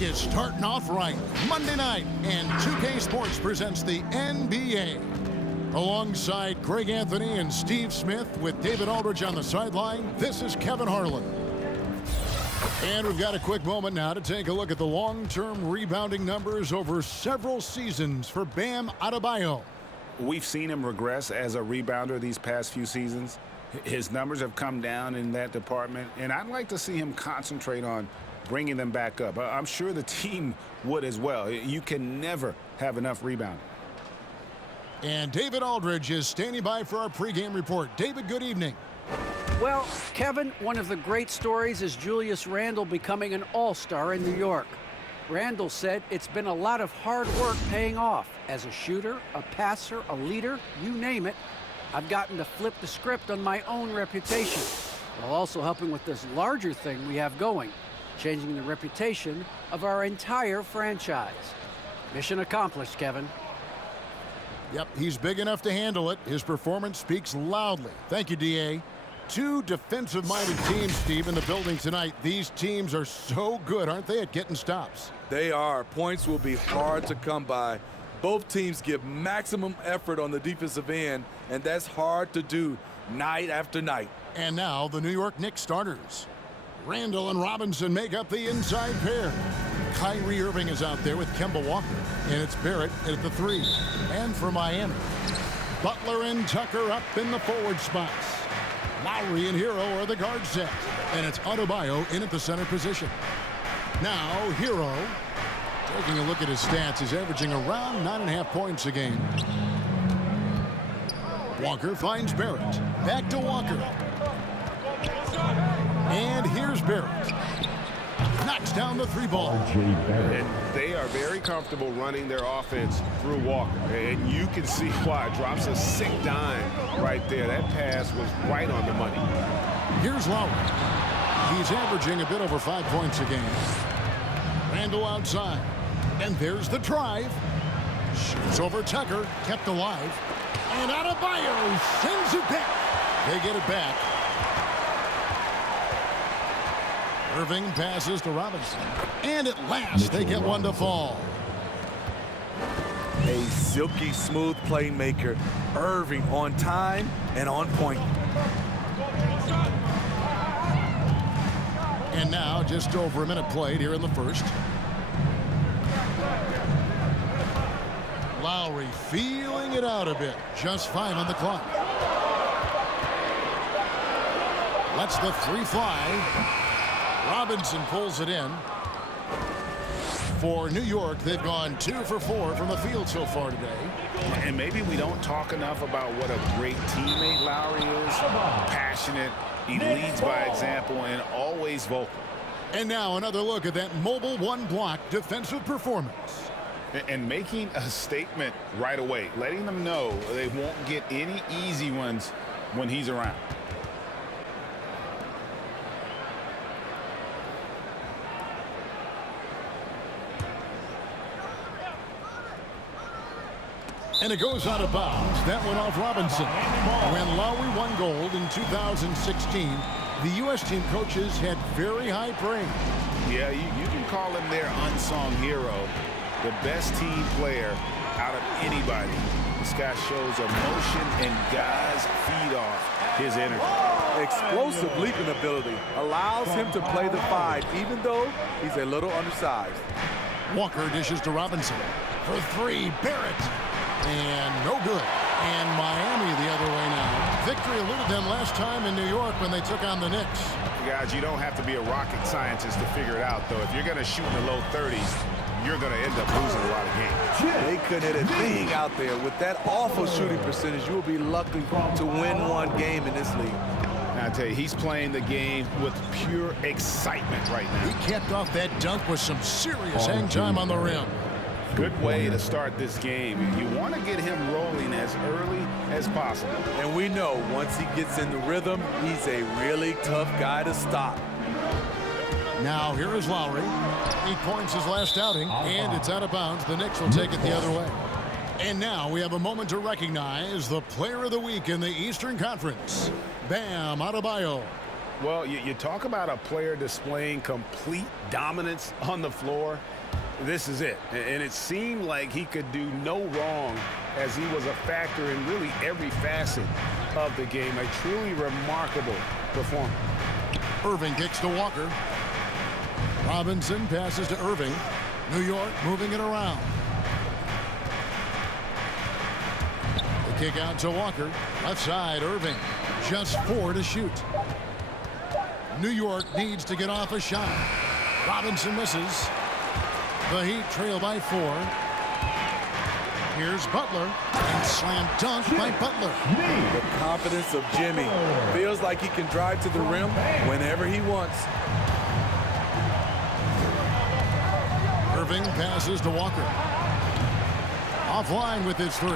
week is starting off right. Monday night, and 2K Sports presents the NBA. Alongside Greg Anthony and Steve Smith with David Aldridge on the sideline, this is Kevin Harlan. And we've got a quick moment now to take a look at the long-term rebounding numbers over several seasons for Bam Adebayo. We've seen him regress as a rebounder these past few seasons. His numbers have come down in that department, and I'd like to see him concentrate on bringing them back up. I'm sure the team would as well. You can never have enough rebounding. And David Aldridge is standing by for our pregame report. David, good evening. Well, Kevin, one of the great stories is Julius Randle becoming an all-star in New York. Randle said it's been a lot of hard work paying off. As a shooter, a passer, a leader, you name it, I've gotten to flip the script on my own reputation, while also helping with this larger thing we have going, changing the reputation of our entire franchise. Mission accomplished, Kevin. Yep, he's big enough to handle it. His performance speaks loudly. Thank you, D.A. Two defensive-minded teams, Steve, in the building tonight. These teams are so good, aren't they, at getting stops? They are. Points will be hard to come by. Both teams give maximum effort on the defensive end, and that's hard to do night after night. And now the New York Knicks starters. Randle and Robinson make up the inside pair. Kyrie Irving is out there with Kemba Walker, and it's Barrett at the 3. And for Miami, Butler and Tucker up in the forward spots. Lowry and Hero are the guard set, and it's Adebayo in at the center position. Now Hero, taking a look at his stats, he's averaging around 9.5 points a game. Walker finds Barrett. Back to Walker. And here's Barrett. Knocks down the 3-ball. And they are very comfortable running their offense through Walker. And you can see why. Drops a sick dime right there. That pass was right on the money. Here's Lowry. He's averaging a bit over 5 points a game. Randle outside. And there's the drive. Shoots over Tucker. Kept alive. And Adebayo sends it back. They get it back. Irving passes to Robinson. And at last, they get one to fall. A silky smooth playmaker. Irving on time and on point. And now, just over a minute played here in the first. Lowry feeling it out a bit. Just 5 on the clock. Lets the 3 fly. Robinson pulls it in. For New York, they've gone 2 for 4 from the field so far today. And maybe we don't talk enough about what a great teammate Lowry is. Passionate, he leads by example, and always vocal. And now another look at that mobile one-block defensive performance. And making a statement right away, letting them know they won't get any easy ones when he's around. And it goes out of bounds. That went off Robinson. When Lowry won gold in 2016, the U.S. team coaches had very high praise. Yeah, you can call him their unsung hero. The best team player out of anybody. This guy shows emotion, and guys feed off his energy. Explosive leaping ability allows him to play the 5, even though he's a little undersized. Walker dishes to Robinson. For 3, Barrett. And no good. And Miami the other way now. Victory eluded them last time in New York when they took on the Knicks. Guys, you don't have to be a rocket scientist to figure it out, though. If you're going to shoot in the low 30s, you're going to end up losing a lot of games. They couldn't hit a thing out there. With that awful shooting percentage, you will be lucky to win one game in this league. And I tell you, he's playing the game with pure excitement right now. He capped off that dunk with some serious hang time on the rim. Good way to start this game. You want to get him rolling as early as possible. And we know once he gets in the rhythm, he's a really tough guy to stop. Now here is Lowry. 8 points his last outing, and it's out of bounds. The Knicks will take it the other way. And now we have a moment to recognize the Player of the Week in the Eastern Conference, Bam Adebayo. Well, you talk about a player displaying complete dominance on the floor. This is it. And it seemed like he could do no wrong as he was a factor in really every facet of the game. A truly remarkable performance. Irving kicks to Walker. Robinson passes to Irving. New York moving it around. The kick out to Walker. Left side, Irving. Just 4 to shoot. New York needs to get off a shot. Robinson misses. The Heat trail by 4. Here's Butler. And slam dunk by Butler. The confidence of Jimmy. Feels like he can drive to the rim whenever he wants. Irving passes to Walker. Offline with his 3.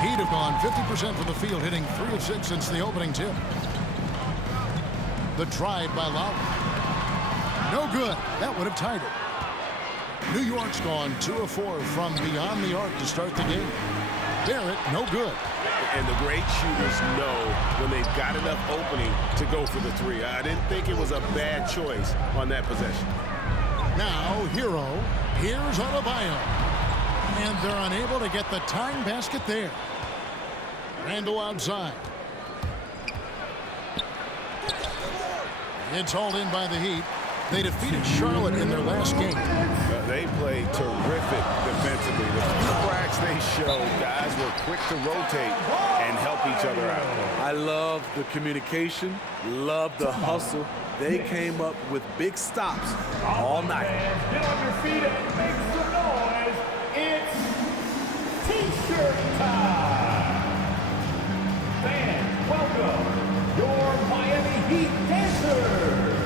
Heat have gone 50% from the field, hitting 3 of 6 since the opening tip. The drive by Lowry. No good. That would have tied it. New York's gone 2 of 4 from beyond the arc to start the game. Barrett, no good. And the great shooters know when they've got enough opening to go for the 3. I didn't think it was a bad choice on that possession. Now, Hero. Here's Adebayo. And they're unable to get the tying basket there. Randall outside. It's hauled in by the Heat. They defeated Charlotte in their last game. They played terrific defensively. The few cracks they showed, guys were quick to rotate and help each other out. I love the communication, love the hustle. They came up with big stops all night. Get on your feet and make some noise. It's T-shirt time. Fans, welcome your Miami Heat dancers.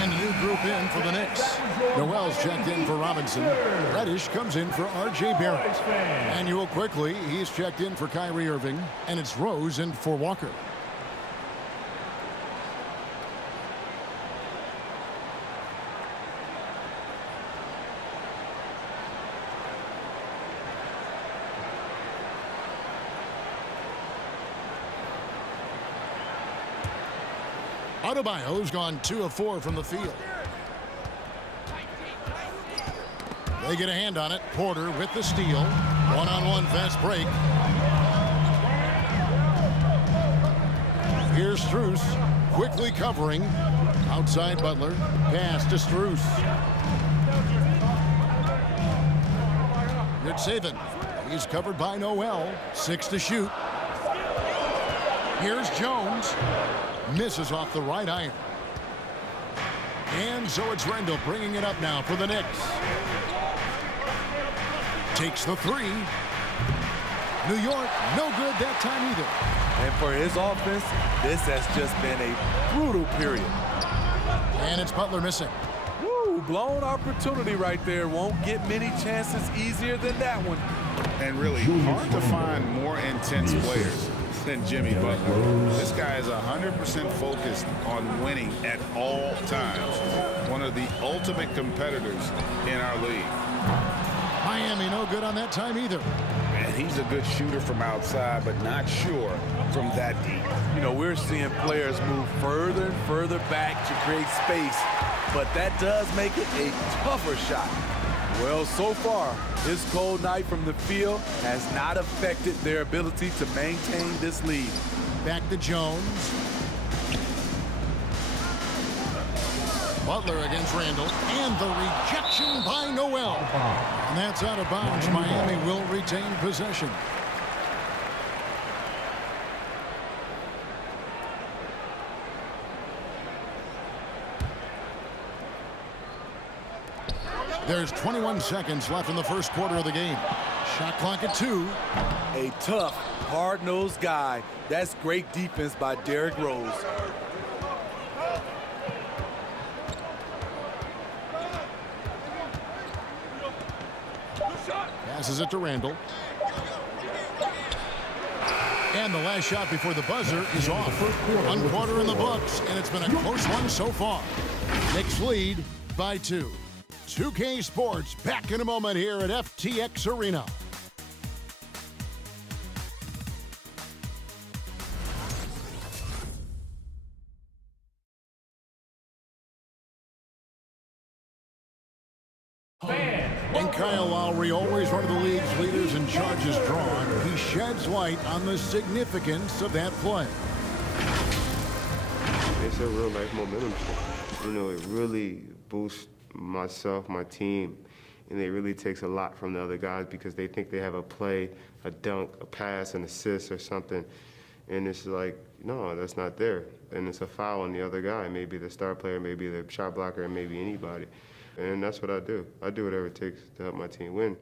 And a new group in for the Knicks. Noel's checked in for Robinson. Reddish comes in for R.J. Barrett. And you will quickly, he's checked in for Kyrie Irving. And it's Rose in for Walker. Adebayo's gone 2 of 4 from the field. They get a hand on it. Porter with the steal. One-on-one fast break. Here's Strus quickly covering. Outside Butler. Pass to Strus. Good saving. He's covered by Noel. 6 to shoot. Here's Jones. Misses off the right iron. And so it's Randall bringing it up now for the Knicks. Takes the 3. New York, no good that time either. And for his offense, this has just been a brutal period. And it's Butler missing. Woo, blown opportunity right there. Won't get many chances easier than that one. And really hard to find more intense players than Jimmy Butler. This guy is 100% focused on winning at all times. One of the ultimate competitors in our league. Miami no good on that time either. And he's a good shooter from outside, but not sure from that deep. You know, we're seeing players move further and further back to create space, but that does make it a tougher shot. Well, so far, his cold night from the field has not affected their ability to maintain this lead. Back to Jones. Butler against Randall. And the rejection by Noel. And that's out of bounds. Miami will retain possession. There's 21 seconds left in the first quarter of the game. Shot clock at 2. A tough, hard-nosed guy. That's great defense by Derrick Rose. Passes it to Randall. And the last shot before the buzzer is off. 1 quarter in the books, and it's been a close one so far. Knicks lead by 2. 2K Sports back in a moment here at FTX Arena. And Kyle Lowry, always one of the league's leaders in charges drawn, he sheds light on the significance of that play. It's a real life momentum shift. You know, it really boosts myself, my team, and it really takes a lot from the other guys because they think they have a play, a dunk, a pass, an assist or something. And it's like, no, that's not there. And it's a foul on the other guy, maybe the star player, maybe the shot blocker, maybe anybody. And that's what I do. I do whatever it takes to help my team win.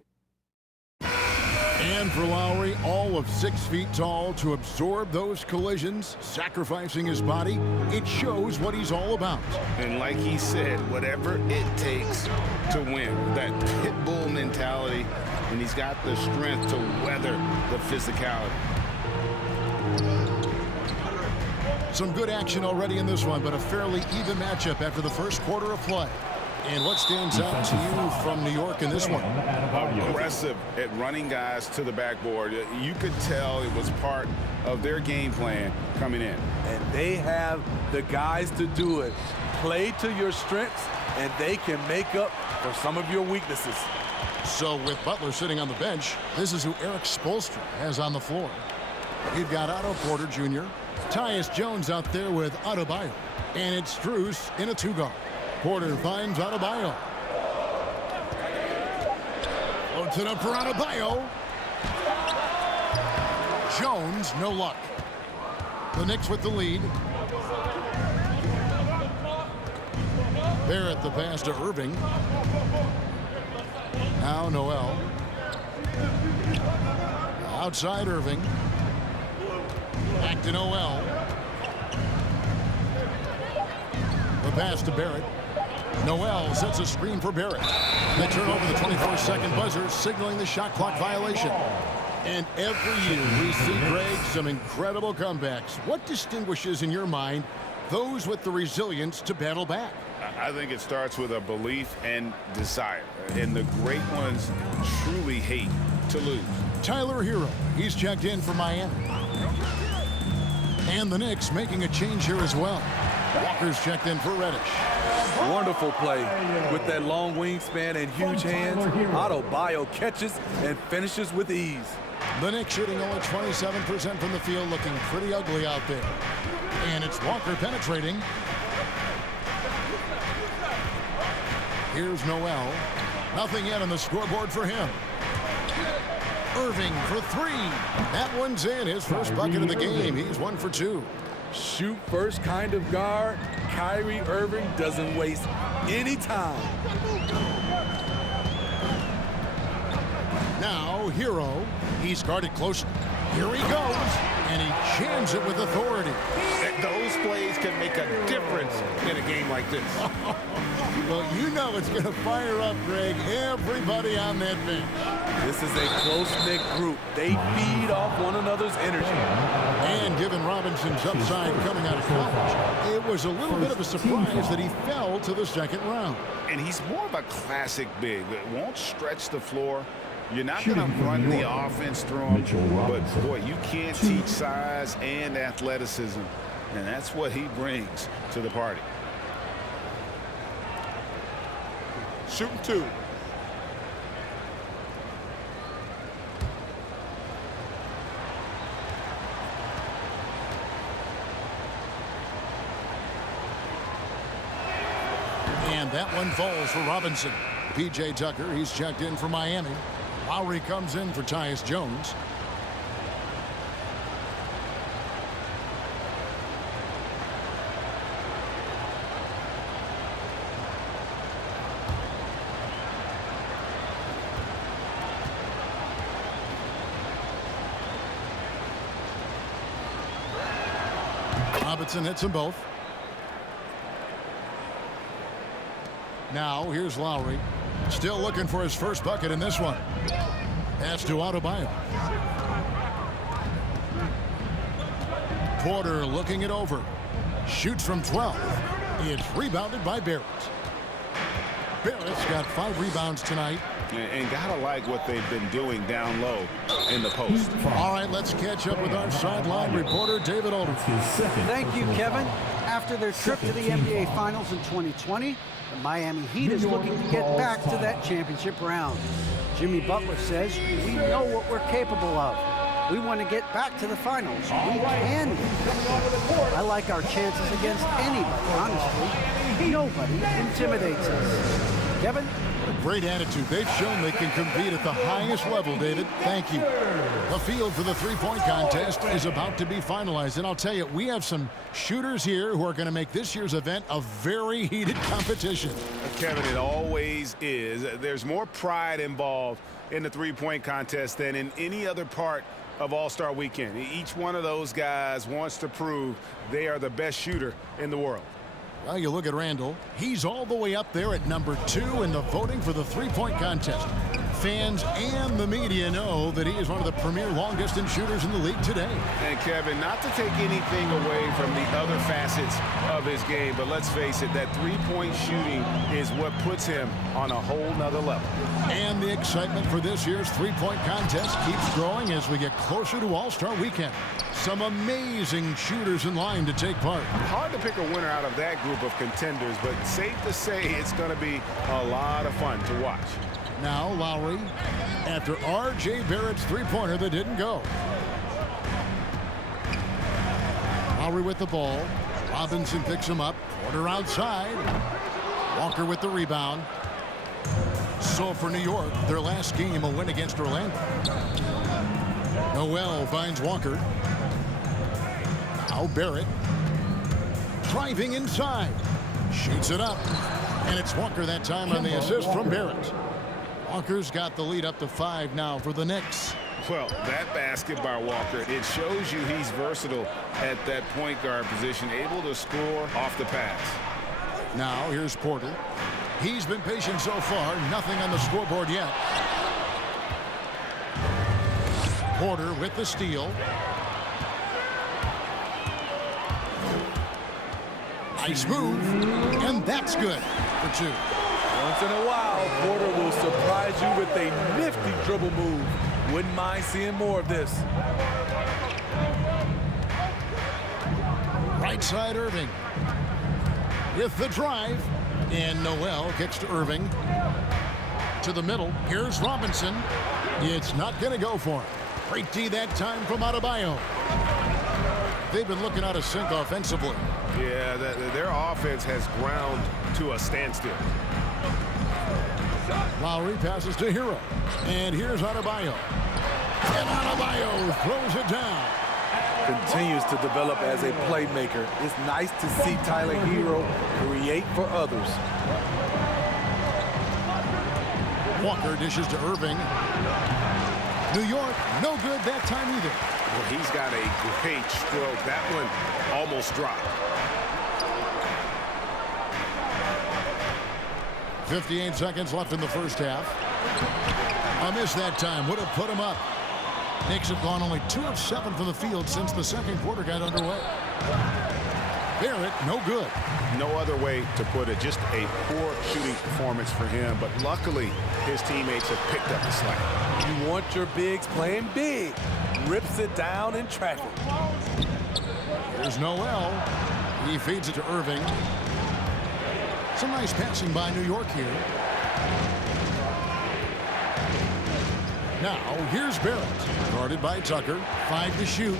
And for Lowry, all of 6 feet tall, to absorb those collisions, sacrificing his body, it shows what he's all about. And like he said, whatever it takes to win, that pit bull mentality, and he's got the strength to weather the physicality. Some good action already in this one, but a fairly even matchup after the first quarter of play. And what stands out to you from New York in this one? Aggressive at running guys to the backboard. You could tell it was part of their game plan coming in. And they have the guys to do it. Play to your strengths, and they can make up for some of your weaknesses. So with Butler sitting on the bench, this is who Eric Spoelstra has on the floor. You've got Otto Porter Jr., Tyus Jones out there with Adebayo, and it's Strus in a 2-guard. Porter finds Adebayo. Floats it up for Adebayo. Jones, no luck. The Knicks with the lead. Barrett the pass to Irving. Now Noel. Outside Irving. Back to Noel. The pass to Barrett. Noel sets a screen for Barrett. They turn over the 24-second buzzer, signaling the shot clock violation. And every year we see, Greg, some incredible comebacks. What distinguishes, in your mind, those with the resilience to battle back? I think it starts with a belief and desire. And the great ones truly hate to lose. Tyler Hero, he's checked in for Miami. And the Knicks making a change here as well. Walker's checked in for Reddish. Wonderful play. With that long wingspan and huge hands, Adebayo catches and finishes with ease. The Knicks shooting only 27% from the field, looking pretty ugly out there. And it's Walker penetrating. Here's Noel. Nothing yet on the scoreboard for him. Irving for 3. That one's in. His first bucket of the game. He's 1 for 2. Shoot first kind of guard. Kyrie Irving doesn't waste any time. Now Hero. He's guarded closely. Here he goes. And he jams it with authority. Those plays can make a difference in a game like this. Well, you know it's going to fire up, Greg, everybody on that bench. This is a close-knit group. They feed off one another's energy. And given Robinson's upside coming out of college, it was a little bit of a surprise that he fell to the second round. And he's more of a classic big that won't stretch the floor. You're not going to run the offense through him, but, boy, you can't teach size and athleticism, and that's what he brings to the party. Shooting 2. And that one falls for Robinson. P.J. Tucker, he's checked in for Miami. Lowry comes in for Tyus Jones. Robinson hits them both. Now here's Lowry. Still looking for his first bucket in this one. Pass to Adebayo. Porter looking it over. Shoots from 12. It's rebounded by Barrett. Barrett's got 5 rebounds tonight. And gotta like what they've been doing down low in the post. All right, let's catch up with our sideline reporter, David Aldridge. Thank you, Kevin. After their trip to the NBA Finals in 2020, the Miami Heat is looking to get back to that championship round. Jimmy Butler says, "We know what we're capable of. We want to get back to the finals. We can. I like our chances against anybody, honestly. Nobody intimidates us." Kevin? Great attitude. They've shown they can compete at the highest level, David. Thank you. The field for the three-point contest is about to be finalized. And I'll tell you, we have some shooters here who are going to make this year's event a very heated competition. Kevin, it always is. There's more pride involved in the three-point contest than in any other part of All-Star Weekend. Each one of those guys wants to prove they are the best shooter in the world. Well, you look at Randall. He's all the way up there at number 2 in the voting for the three-point contest. Fans and the media know that he is one of the premier long-distance shooters in the league today. And, Kevin, not to take anything away from the other facets of his game, but let's face it, that three-point shooting is what puts him on a whole nother level. And the excitement for this year's three-point contest keeps growing as we get closer to All-Star Weekend. Some amazing shooters in line to take part. Hard to pick a winner out of that group of contenders, but safe to say it's going to be a lot of fun to watch. Now Lowry after R.J. Barrett's three-pointer that didn't go. Lowry with the ball. Robinson picks him up. Porter outside. Walker with the rebound. So for New York, their last game a win against Orlando. Noel finds Walker. Now Barrett. Driving inside. Shoots it up. And it's Walker that time on the assist from Barrett. Walker's got the lead up to 5 now for the Knicks. Well, that basket by Walker, it shows you he's versatile at that point guard position, able to score off the pass. Now here's Porter. He's been patient so far. Nothing on the scoreboard yet. Porter with the steal. Nice move. And that's good for 2. Once in a while, Porter will surprise you with a nifty dribble move. Wouldn't mind seeing more of this. Right side Irving. With the drive. And Noel kicks to Irving. To the middle. Here's Robinson. It's not going to go for him. Great D that time from Adebayo. They've been looking out of sync offensively. Yeah, their offense has ground to a standstill. Lowry passes to Hero. And here's Adebayo. And Adebayo throws it down. Continues to develop as a playmaker. It's nice to see Tyler Hero create for others. Walker dishes to Irving. New York, no good that time either. Well, he's got a great stroke. That one almost dropped. 58 seconds left in the first half. A miss that time would have put him up. Knicks have gone only 2 of 7 from the field since the second quarter got underway. Barrett, no good. No other way to put it. Just a poor shooting performance for him. But luckily, his teammates have picked up the slack. You want your bigs playing big. Rips it down in traffic. Here's Noel. He feeds it to Irving. Some nice passing by New York here. Now, here's Barrett. Guarded by Tucker. 5 to shoot.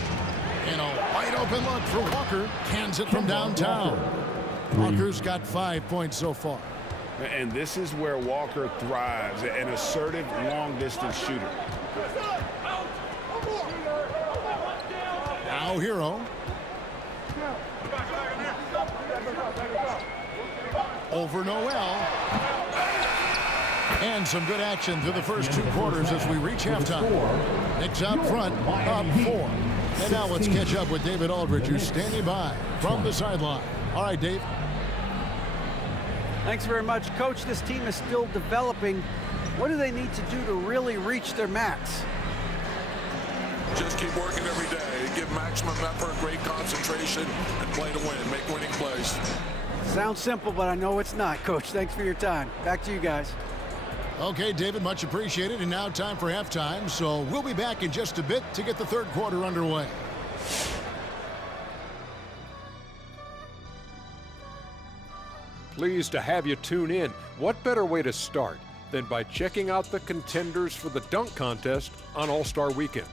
And a wide open look for Walker. Cans it from downtown. Walker's got 5 points so far. And this is where Walker thrives, an assertive long-distance shooter. Now Hero. Over Noel. And some good action through the first 2 quarters as we reach halftime. Knicks out front, up 4. And now let's catch up with David Aldridge, who's standing by from the sideline. All right, Dave. Thanks very much, Coach. This team is still developing. What do they need to do to really reach their max? Just keep working every day. Give maximum effort, great concentration, and play to win. Make winning plays. Sounds simple, but I know it's not, Coach. Thanks for your time. Back to you guys. Okay, David, much appreciated. And now time for halftime. So we'll be back in just a bit to get the third quarter underway. Pleased to have you tune in. What better way to start than by checking out the contenders for the dunk contest on All-Star Weekend?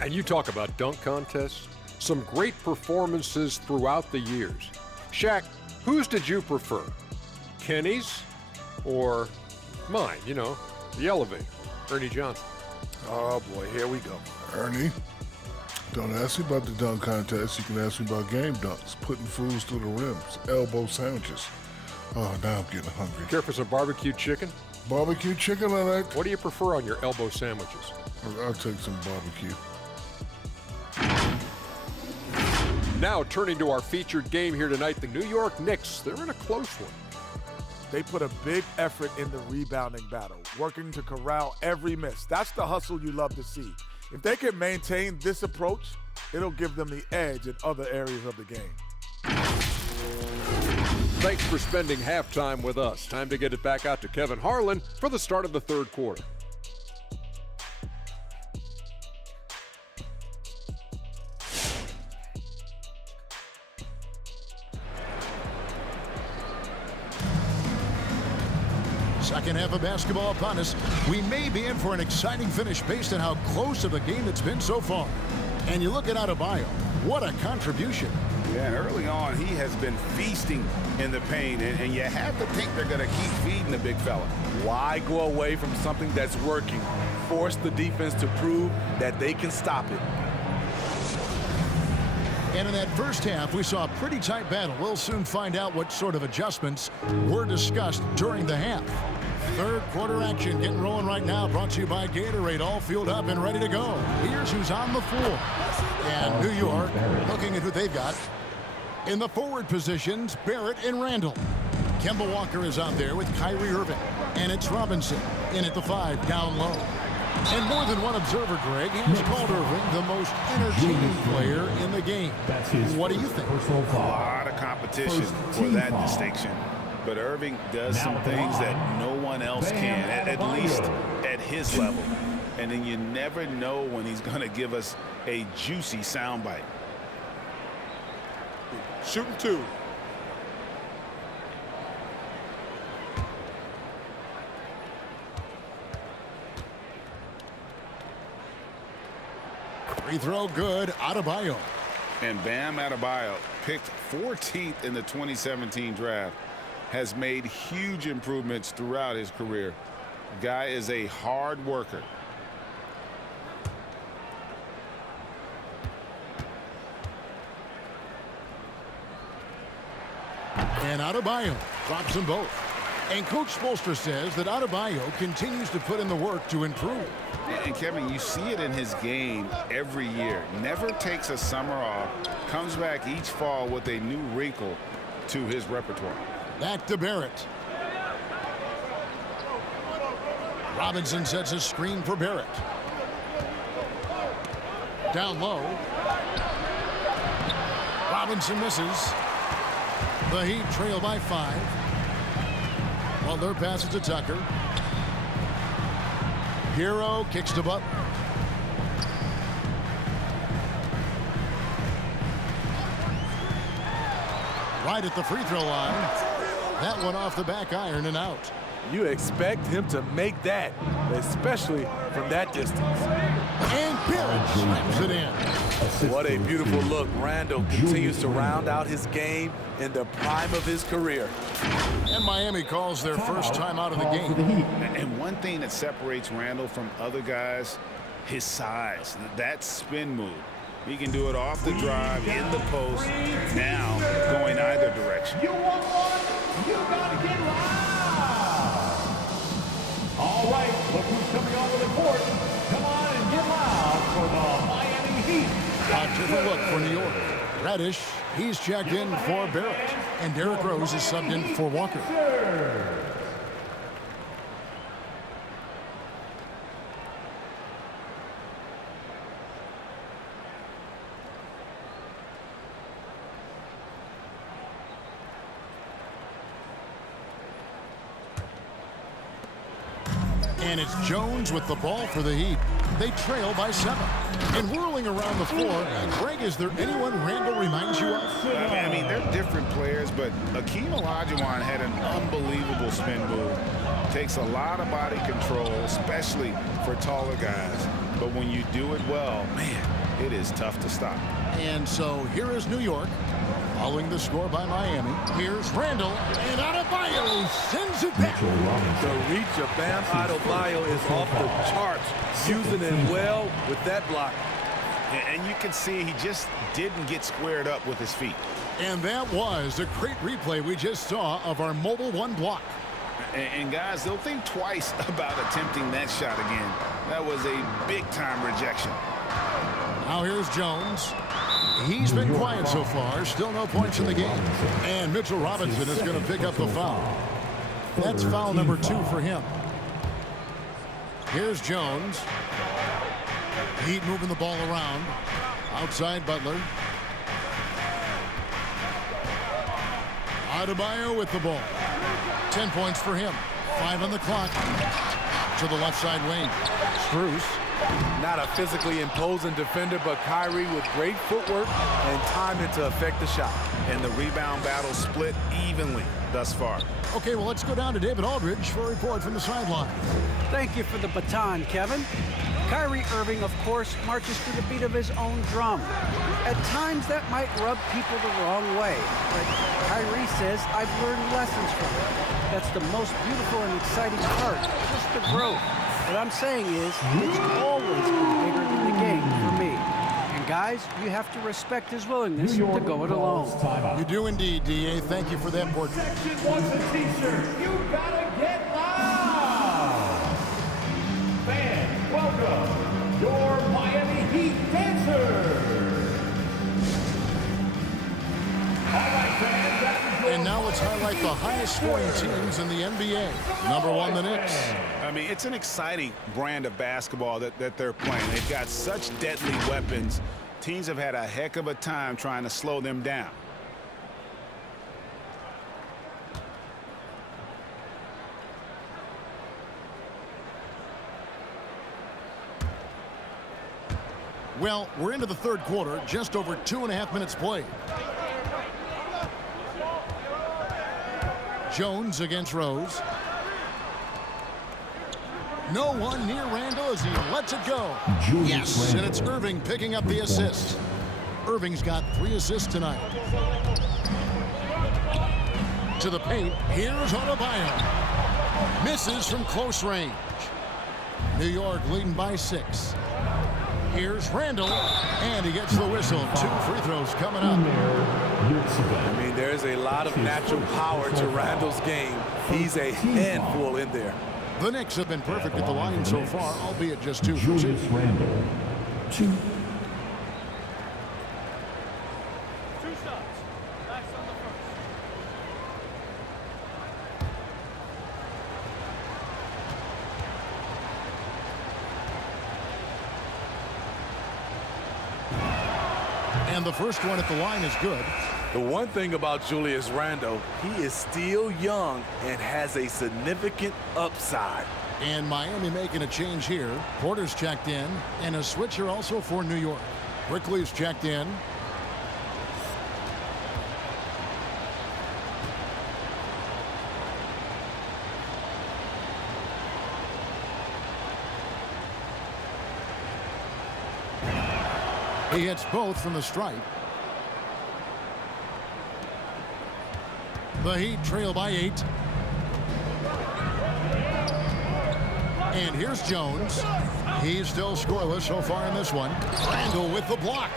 And you talk about dunk contests, some great performances throughout the years. Shaq, whose did you prefer? Kenny's or mine, you know, the elevator, Ernie Johnson? Oh boy, here we go. Ernie, don't ask me about the dunk contest. You can ask me about game dunks, putting fools through the rims, elbow sandwiches. Oh, now I'm getting hungry. Care for some barbecue chicken? Barbecue chicken, I like. What do you prefer on your elbow sandwiches? I'll take some barbecue. Now turning to our featured game here tonight, the New York Knicks. They're in a close one. They put a big effort in the rebounding battle, working to corral every miss. That's the hustle you love to see. If they can maintain this approach, it'll give them the edge in other areas of the game. Thanks for spending halftime with us. Time to get it back out to Kevin Harlan for the start of the third quarter. Second half of basketball upon us. We may be in for an exciting finish based on how close of a game it's been so far. And you look at Adebayo, what a contribution. Yeah, and early on, he has been feasting in the paint, and you have to think they're going to keep feeding the big fella. Why go away from something that's working? Force the defense to prove that they can stop it. And in that first half, we saw a pretty tight battle. We'll soon find out what sort of adjustments were discussed during the half. Third quarter action getting rolling right now, brought to you by Gatorade, all fueled up and ready to go. Here's who's on the floor. And New York, looking at who they've got. In the forward positions, Barrett and Randall. Kemba Walker is out there with Kyrie Irving. And it's Robinson in at the 5, down low. And more than one observer, Greg, has called Irving the most entertaining player in the game. What do you think? A lot of competition for that distinction. But Irving does some things that no one else can, at least at his level. And then you never know when he's going to give us a juicy soundbite. Shooting two. Free throw good, Adebayo. And Bam Adebayo, picked 14th in the 2017 draft, has made huge improvements throughout his career. Guy is a hard worker. And Adebayo drops them both. And Coach Spoelstra says that Adebayo continues to put in the work to improve. And Kevin, you see it in his game every year. Never takes a summer off, comes back each fall with a new wrinkle to his repertoire. Back to Barrett. Robinson sets a screen for Barrett. Down low. Robinson misses. The Heat trail by 5. Butler passes to Tucker. Hero kicks to Butler. Right at the free throw line. That one off the back iron and out. You expect him to make that, especially from that distance. And Barrett slams it in. What a beautiful look. Randall continues to round out his game in the prime of his career. And Miami calls their first time out of the game. And one thing that separates Randall from other guys, his size. That spin move. He can do it off the drive, in the post, now going either direction. You want one? You gotta get loud. All right, look who's coming onto the court. Come on and get loud for the Miami Heat. A different look for New York. Reddish, he's checked in for Barrett. And Derrick Rose is subbed in for Walker. And it's Jones with the ball for the Heat. They trail by 7. And whirling around the floor, Greg, is there anyone Randall reminds you of? I mean, they're different players, but Akeem Olajuwon had an unbelievable spin move. Takes a lot of body control, especially for taller guys. But when you do it well, man, it is tough to stop. And so here is New York, following the score by Miami. Here's Randall, and Adebayo sends it back. The reach of Bam Adebayo is off the charts, using it well with that block. And you can see he just didn't get squared up with his feet. And that was a great replay we just saw of our mobile one block. And guys, they'll think twice about attempting that shot again. That was a big-time rejection. Now here's Jones. He's been quiet so far. Still no points in the game. And Mitchell Robinson is going to pick up the foul. That's foul number 2 for him. Here's Jones. Heat moving the ball around. Outside Butler. Adebayo with the ball. 10 points for him. 5 on the clock. To the left side wing. Strus. Not a physically imposing defender, but Kyrie with great footwork and timing to affect the shot. And the rebound battle split evenly thus far. Okay, well, let's go down to David Aldridge for a report from the sideline. Thank you for the baton, Kevin. Kyrie Irving, of course, marches to the beat of his own drum. At times, that might rub people the wrong way. But Kyrie says, I've learned lessons from it. That's the most beautiful and exciting part, just the growth. What I'm saying is, it's always been bigger than the game for me. And guys, you have to respect his willingness to go it alone. You do indeed, D.A. Thank you for that report. Section wants a t-shirt. You gotta get loud. Fans, welcome your Miami Heat dancers. All right, fans, that is your And now let's highlight the highest scoring teams in the NBA. Number 1, the Knicks. I mean, it's an exciting brand of basketball that they're playing. They've got such deadly weapons. Teams have had a heck of a time trying to slow them down. Well, we're into the third quarter, just over 2.5 minutes played. Jones against Rose. No one near Randall as he lets it go. Yes, and it's Irving picking up the assist. Irving's got 3 assists tonight. To the paint, here's Adebayo. Misses from close range. New York leading by 6. Here's Randall, and he gets the whistle. 2 free throws coming up. I mean, there's a lot of natural power to Randall's game. He's a handful in there. The Knicks have been perfect at the line so far, albeit just 2 for 2. Randall, 2. And the first one at the line is good. The one thing about Julius Randle, he is still young and has a significant upside. And Miami making a change here. Porter's checked in, and a switcher also for New York. Quickly's checked in. He hits both from the stripe. The Heat trail by 8. And here's Jones. He's still scoreless so far in this one. Randall with the block.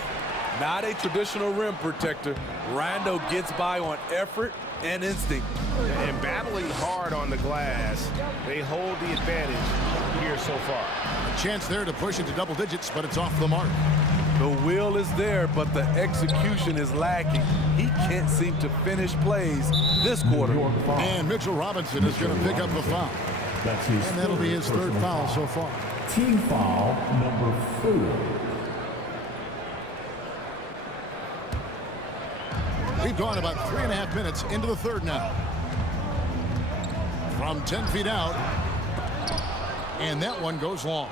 Not a traditional rim protector. Randall gets by on effort and instinct. And battling hard on the glass, they hold the advantage here so far. A chance there to push into double digits, but it's off the mark. The will is there, but the execution is lacking. He can't seem to finish plays this quarter. And Mitchell Robinson is going to pick up the foul. That's his And that'll be his third foul so far. Team foul number 4. We've gone about 3.5 minutes into the third now. From 10 feet out, And that one goes long.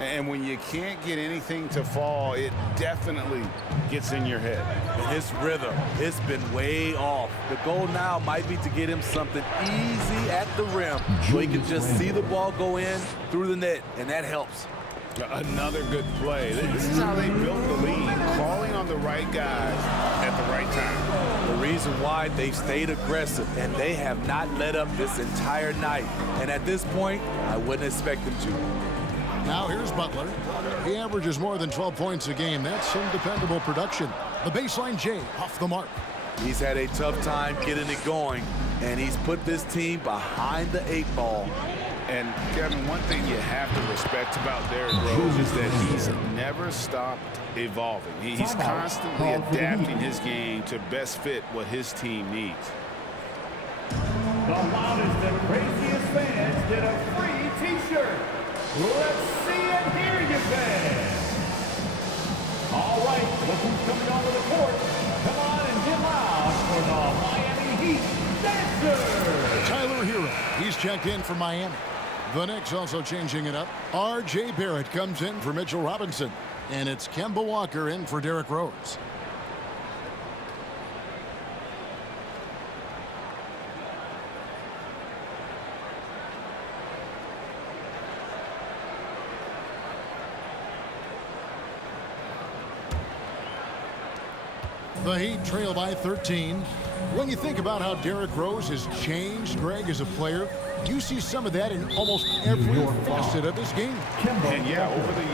And when you can't get anything to fall, it definitely gets in your head. And his rhythm, it's been way off. The goal now might be to get him something easy at the rim so he can just see the ball go in through the net, and that helps. Another good play. This is how they built the lead, calling on the right guys at the right time. The reason why they've stayed aggressive, and they have not let up this entire night. And at this point, I wouldn't expect them to. Now here's Butler. He averages more than 12 points a game. That's some dependable production. The baseline J off the mark. He's had a tough time getting it going, and he's put this team behind the 8 ball. And, Kevin, one thing you have to respect about Derrick Rose is that he's never stopped evolving. He's constantly adapting his game to best fit what his team needs. The loudest and craziest fans get a free T-shirt. Let's see and hear you, fans. All right, look who's coming onto the court. Come on and get loud for the Miami Heat Dancers. Tyler Hero. He's checked in for Miami. The Knicks also changing it up. R.J. Barrett comes in for Mitchell Robinson. And it's Kemba Walker in for Derrick Rose. The Heat trail by 13. When you think about how Derrick Rose has changed, Greg, as a player, you see some of that in almost every facet of his game. And yeah, over the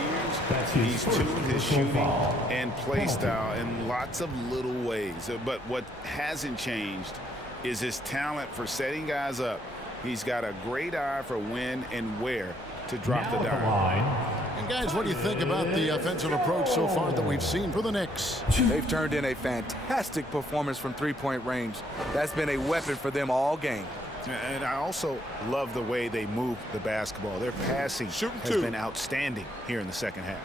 years, he's tuned his shooting and play style in lots of little ways. But what hasn't changed is his talent for setting guys up. He's got a great eye for when and where to drop the dime. And guys, what do you think about the offensive approach so far that we've seen for the Knicks? They've turned in a fantastic performance from three-point range. That's been a weapon for them all game. And I also love the way they move the basketball. Their passing has been outstanding here in the second half.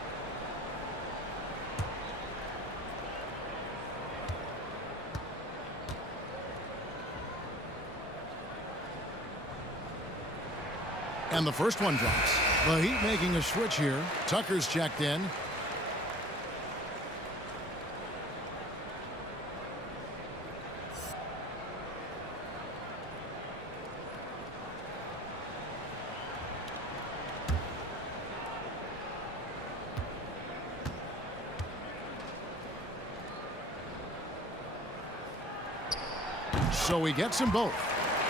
And the first one drops. The Heat making a switch here. Tucker's checked in. So he gets them both.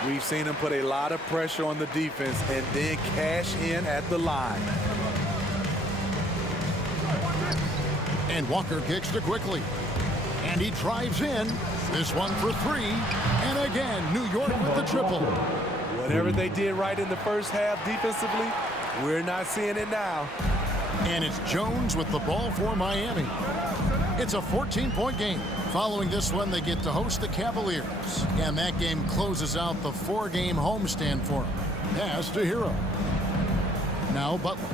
We've seen him put a lot of pressure on the defense and then cash in at the line. And Walker kicks to quickly. And he drives in. This one for three. And again, New York with the triple. Whatever they did right in the first half defensively, we're not seeing it now. And it's Jones with the ball for Miami. It's a 14-point game. Following this one, they get to host the Cavaliers. And that game closes out the 4-game homestand for them. Pass to Hero. Now Butler.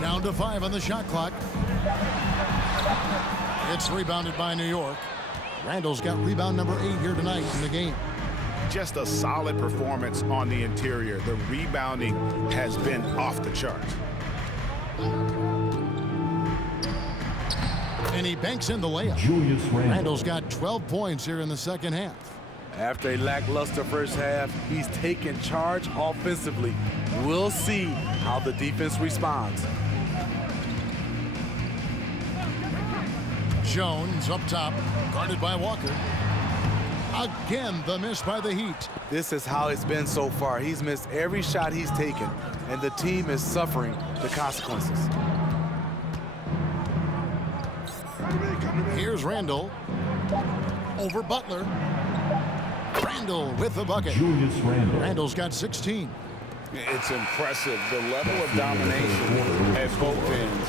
Down to 5 on the shot clock. It's rebounded by New York. Randall's got rebound number 8 here tonight in the game. Just a solid performance on the interior. The rebounding has been off the charts. And he banks in the layup. Randall's got 12 points here in the second half. After a lackluster first half, he's taken charge offensively. We'll see how the defense responds. Jones up top, guarded by Walker. Again, the miss by the Heat. This is how it's been so far. He's missed every shot he's taken, and the team is suffering the consequences. Here's Randall. Over Butler. Randall with the bucket. Randall's got 16. It's impressive, the level of domination at both ends,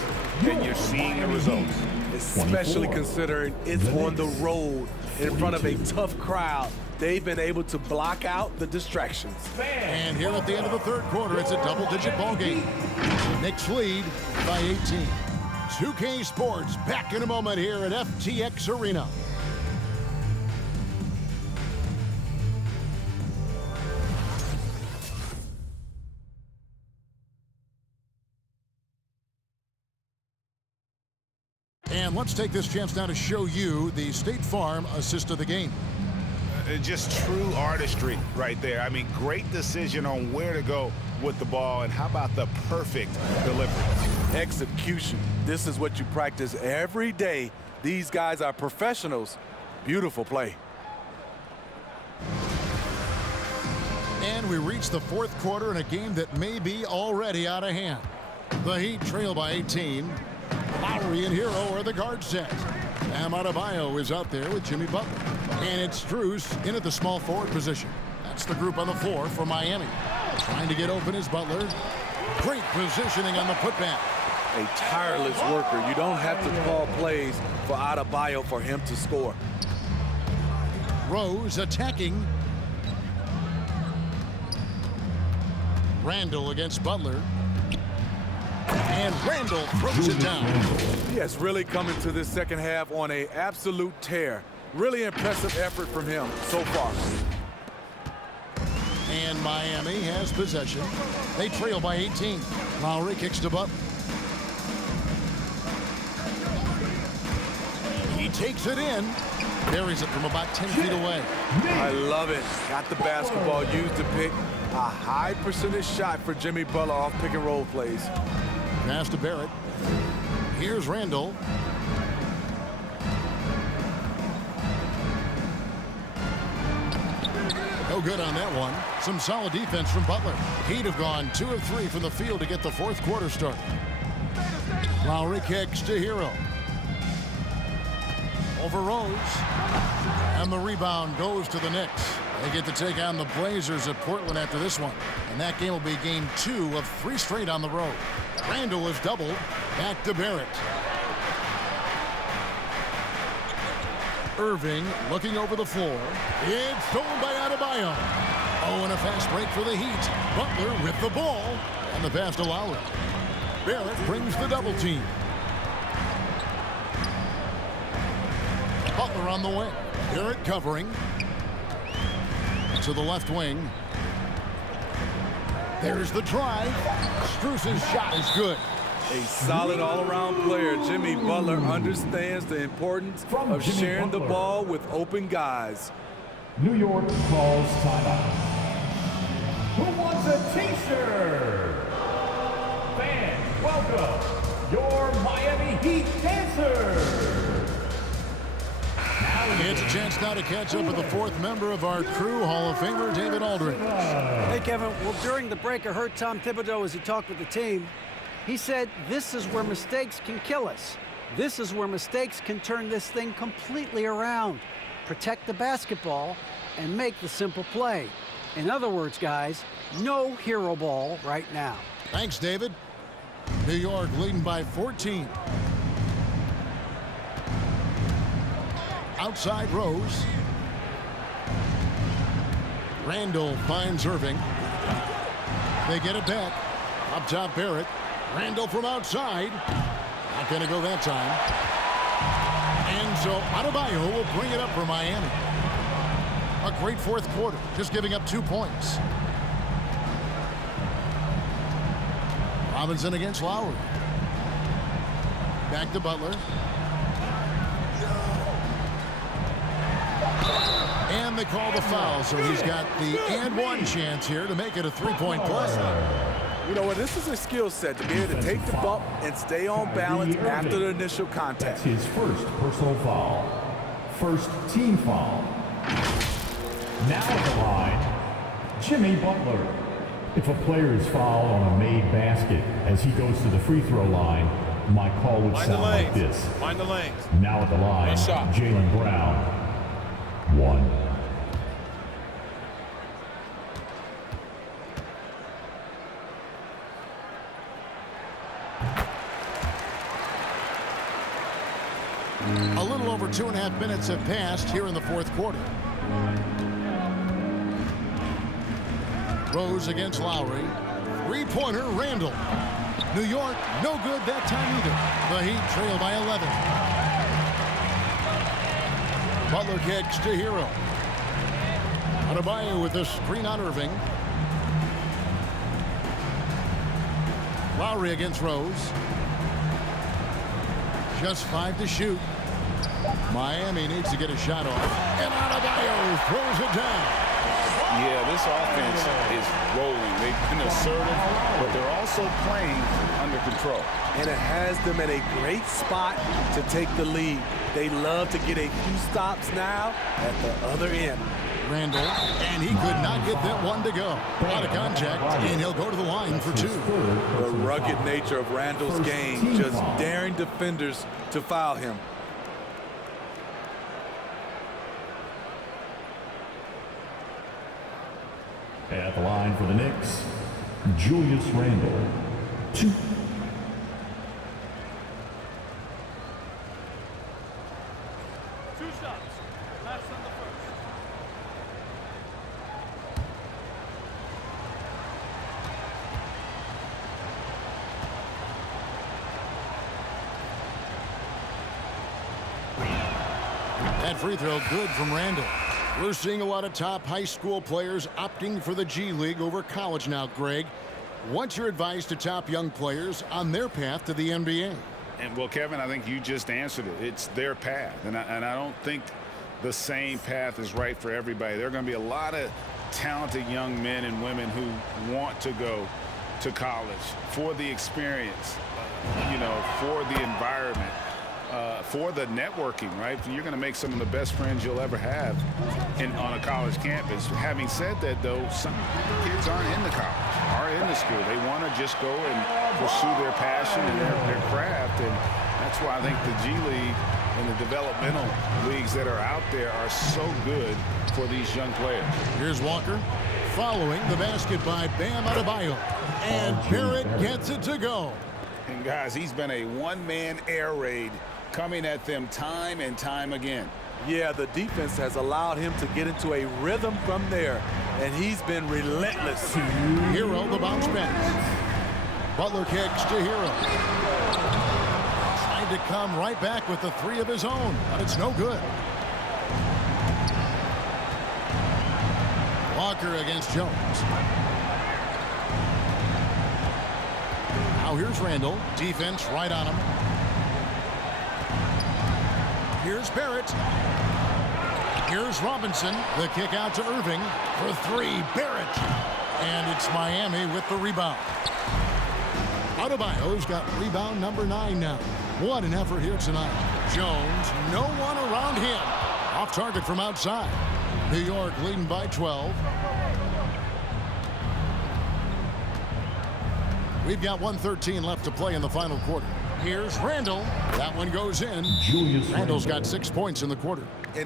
and you're seeing the results. Especially considering it's on the road in front of a tough crowd. They've been able to block out the distractions. And here at the end of the third quarter, it's a double-digit ball game. The Knicks lead by 18. 2K Sports back in a moment here at FTX Arena. And let's take this chance now to show you the State Farm assist of the game. Just true artistry right there. I mean, great decision on where to go with the ball, and how about the perfect delivery? Execution. This is what you practice every day. These guys are professionals. Beautiful play. And we reach the fourth quarter in a game that may be already out of hand. The Heat trail by 18. Lowry and Hero are the guard set. Adebayo is out there with Jimmy Butler. And it's Strus in at the small forward position. That's the group on the floor for Miami. Trying to get open is Butler. Great positioning on the putback. A tireless worker. You don't have to call plays for Adebayo for him to score. Rose attacking. Randall against Butler. And Randall throws it down. He has really come into this second half on an absolute tear. Really impressive effort from him so far. And Miami has possession. They trail by 18. Lowry kicks to Butler. He takes it in. Buries it from about 10 feet away. I love it. Got the basketball, used to pick a high percentage shot for Jimmy Butler off pick and roll plays. Pass to Barrett. Here's Randall. No good on that one. Some solid defense from Butler. He'd have gone 2 of 3 from the field to get the fourth quarter started. Lowry kicks to Hero. Over Rose. And the rebound goes to the Knicks. They get to take on the Blazers at Portland after this one. And that game will be game 2 of 3 straight on the road. Randall is doubled. Back to Barrett. Irving looking over the floor. It's stolen by Adebayo. Oh, and a fast break for the Heat. Butler with the ball. And the pass to Lowry. Barrett brings the double team. Butler on the wing. Barrett covering. To the left wing. There's the drive. Strus's shot is good. A solid all-around player. Jimmy Butler understands the importance of sharing the ball with open guys. New York calls timeout. Who wants a t-shirt? Fans, welcome your Miami Heat dancers. It's a chance now to catch up with the fourth member of our crew, Hall of Famer David Aldridge. Hey, Kevin. Well, during the break, I heard Tom Thibodeau as he talked with the team. He said, this is where mistakes can kill us. This is where mistakes can turn this thing completely around. Protect the basketball and make the simple play. In other words, guys, no hero ball right now. Thanks, David. New York leading by 14. Outside Rose. Randall finds Irving. They get it back. Up top, Barrett. Randall from outside. Not going to go that time. And so Adebayo will bring it up for Miami. A great fourth quarter, just giving up 2 points. Robinson against Lowry. Back to Butler. And they call the foul, so he's got the and one chance here to make it a 3-point play. You know what, this is a skill set to be able to take the bump and stay on balance after the initial contact. That's his first personal foul. First team foul. Now at the line, Jimmy Butler. If a player is fouled on a made basket as he goes to the free throw line, my call would sound like this. Mind the lanes. Now at the line, Jaylen Brown. 1. A little over 2.5 minutes have passed here in the fourth quarter. Rose against Lowry. Three-pointer, Randall. New York, no good that time either. The Heat trail by 11. Butler kicks to Hero. Adebayo with a screen on Irving. Lowry against Rose. Just 5 to shoot. Miami needs to get a shot off. And Adebayo throws it down. Yeah, this offense is rolling. They've been assertive, but they're also playing under control. And it has them in a great spot to take the lead. They love to get a few stops now at the other end. Randall, and he could not get that one to go. A lot of contact, and he'll go to the line for 2. The rugged nature of Randall's game, just daring defenders to foul him. At the line for the Knicks, Julius Randle, 2. That free throw good from Randall. We're seeing a lot of top high school players opting for the G League over college now, Greg. What's your advice to top young players on their path to the NBA? And, well, Kevin, I think you just answered it. It's their path. And I don't think the same path is right for everybody. There are going to be a lot of talented young men and women who want to go to college for the experience, for the environment. For the networking, right? You're going to make some of the best friends you'll ever have on a college campus. Having said that, though, some kids aren't into college, aren't into school. They want to just go and pursue their passion and their craft, and that's why I think the G League and the developmental leagues that are out there are so good for these young players. Here's Walker following the basket by Bam Adebayo, and Barrett gets it to go. And guys, he's been a one-man air raid coming at them time and time again. Yeah, the defense has allowed him to get into a rhythm from there, and he's been relentless. Hero the bounce pass. Butler kicks to Hero. Tried to come right back with the 3 of his own, but it's no good. Walker against Jones. Now here's Randall. Defense right on him. Here's Barrett. Here's Robinson. The kick out to Irving for 3. Barrett. And it's Miami with the rebound. Adebayo's got rebound number 9 now. What an effort here tonight. Jones, no one around him. Off target from outside. New York leading by 12. We've got 1:13 left to play in the final quarter. Here's Randall. That one goes in. Randall's got 6 points in the quarter.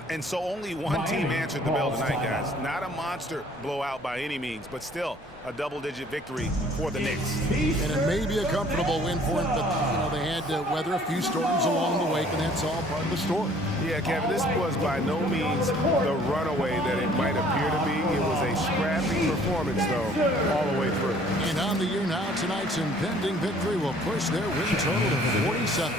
And so only one team answered the bell tonight, guys. Not a monster blowout by any means, but still a double-digit victory for the Knicks. And it may be a comfortable win for them, but they had to weather a few storms along the way, and that's all part of the story. Yeah, Kevin, this was by no means the runaway that it might appear to be. It was a scrappy performance, though, all the way through. And on the year now, tonight's impending victory will push their win total to 47.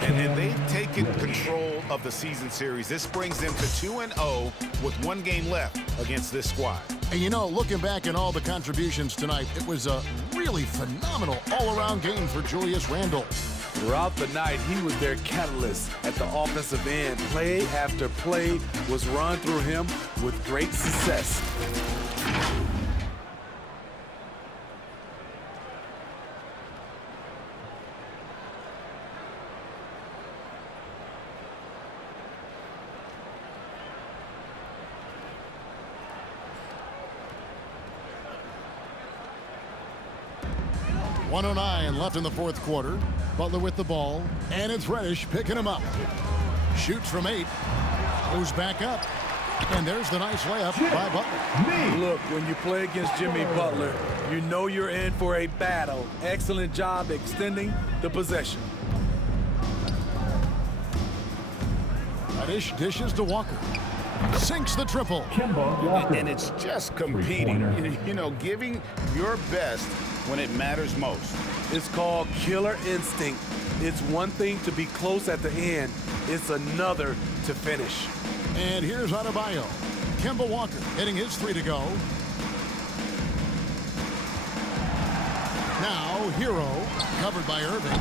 And they've taken control of the season series. This brings them to 2-0 with 1 game left against this squad. And looking back at all the contributions tonight, it was a really phenomenal all-around game for Julius Randle. Throughout the night, he was their catalyst at the offensive end. Play after play was run through him with great success. .109 left in the fourth quarter. Butler with the ball, and it's Reddish picking him up. Shoots from 8, goes back up, and there's the nice layup by Butler. Look, when you play against Jimmy Butler, you know you're in for a battle. Excellent job extending the possession. Reddish dishes to Walker. Sinks the triple. And it's just competing, giving your best when it matters most. It's called killer instinct. It's one thing to be close at the end. It's another to finish. And here's Adebayo. Kemba Walker hitting his 3 to go. Now Hero covered by Irving.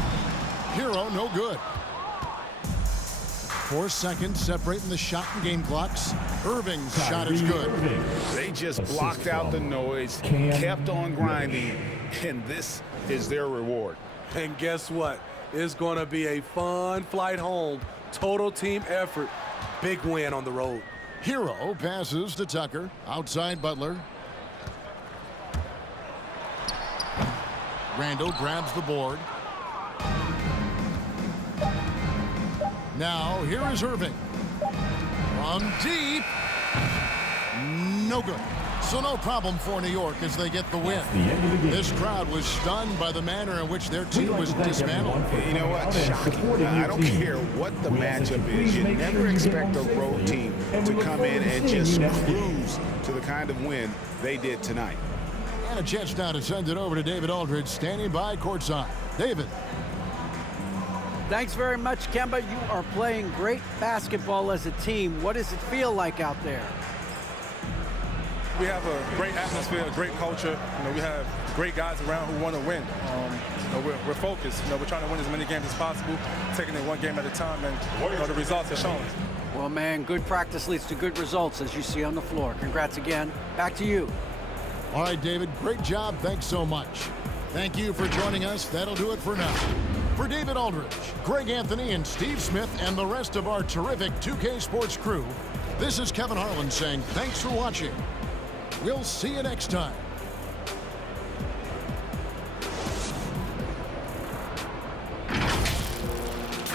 Hero no good. 4 seconds separating the shot and game clocks. Irving's shot is good. They just blocked out the noise, kept on grinding, and this is their reward. And guess what? It's going to be a fun flight home. Total team effort. Big win on the road. Hero passes to Tucker. Outside Butler. Randall grabs the board. Now, here is Irving. From deep. No good. So no problem for New York as they get the win. This crowd was stunned by the manner in which their team was dismantled. You know what? Shocking. I don't care what the matchup is. You never expect a road team to come in and just cruise to the kind of win they did tonight. And a chance now to send it over to David Aldridge, standing by courtside. David. Thanks very much, Kemba. You are playing great basketball as a team. What does it feel like out there? We have a great atmosphere, a great culture. We have great guys around who want to win. We're focused. We're trying to win as many games as possible, taking it one game at a time, and the results are showing. Well, man, good practice leads to good results, as you see on the floor. Congrats again. Back to you. All right, David, great job. Thanks so much. Thank you for joining us. That'll do it for now. For David Aldridge, Greg Anthony, and Steve Smith, and the rest of our terrific 2K Sports crew, this is Kevin Harlan saying thanks for watching. We'll see you next time.